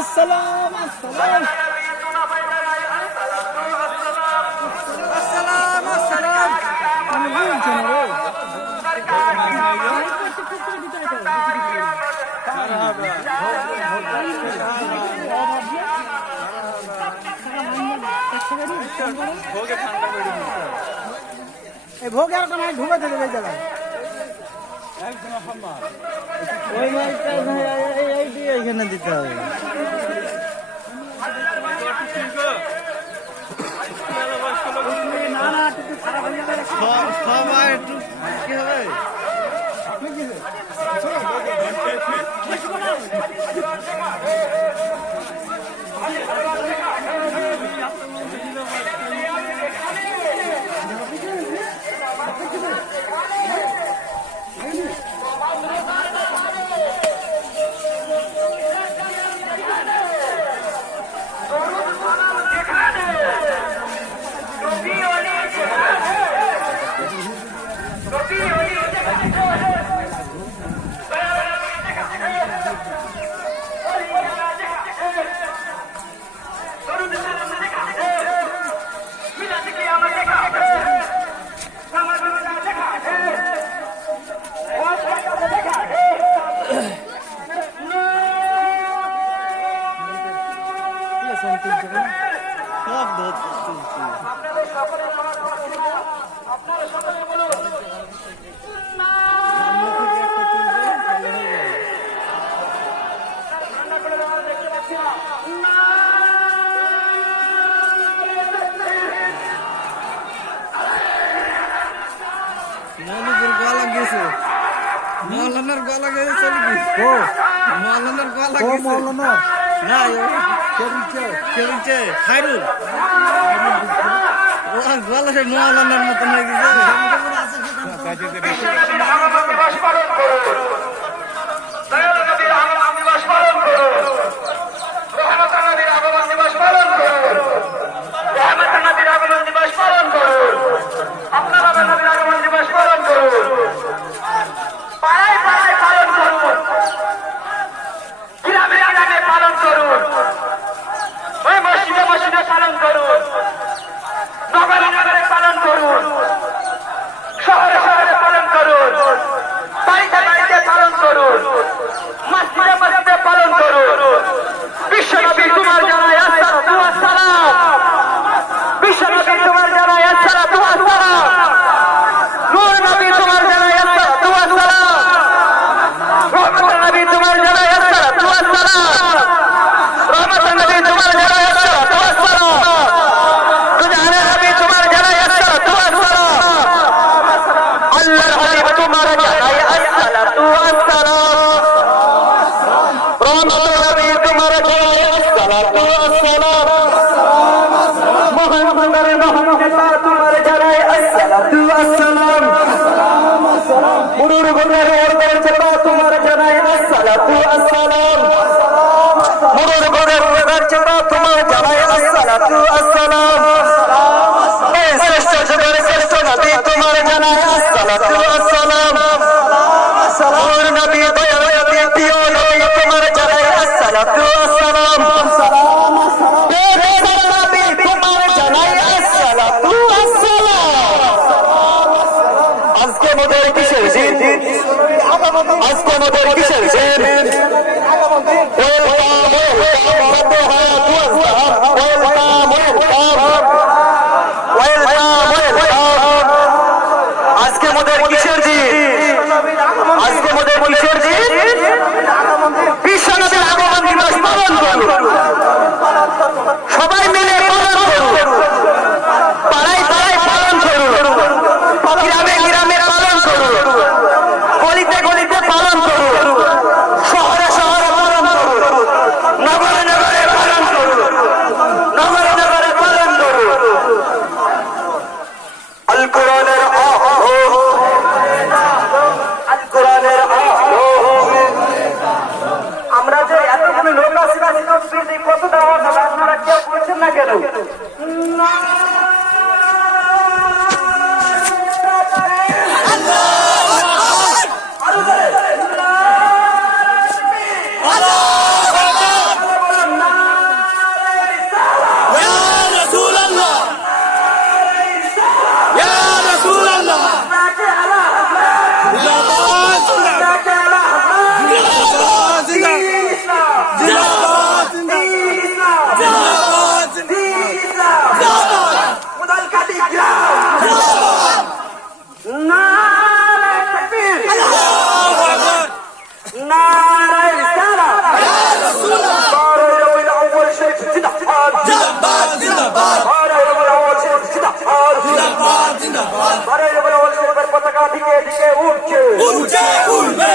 السلام السلام السلام السلام ভোগ আর কোন ঢুকে দিতে যাবে ওই মাইকটা এইখানে দিতে হবে না না একটু খারাপ হয়ে যাবে সবাই একটু কি হবে মৌলানার গলা গেছে চলে গেছে ও মৌলানার গলা গেছে মৌলানা না কেমনছে খায়রুল ও গলা সে মৌলানার মতন হয়ে গেছে নারায়ে রিসালাত ইয়া রাসূলুল্লাহ রবিউল আউয়াল শরীফ জিন্দাবাদ জিন্দাবাদ জিন্দাবাদ রবিউল আউয়াল শরীফ জিন্দাবাদ জিন্দাবাদ জিন্দাবাদ রবিউল আউয়াল শরীফের পতাকা দিকে দিকে উঠছে উঠছে উঠবে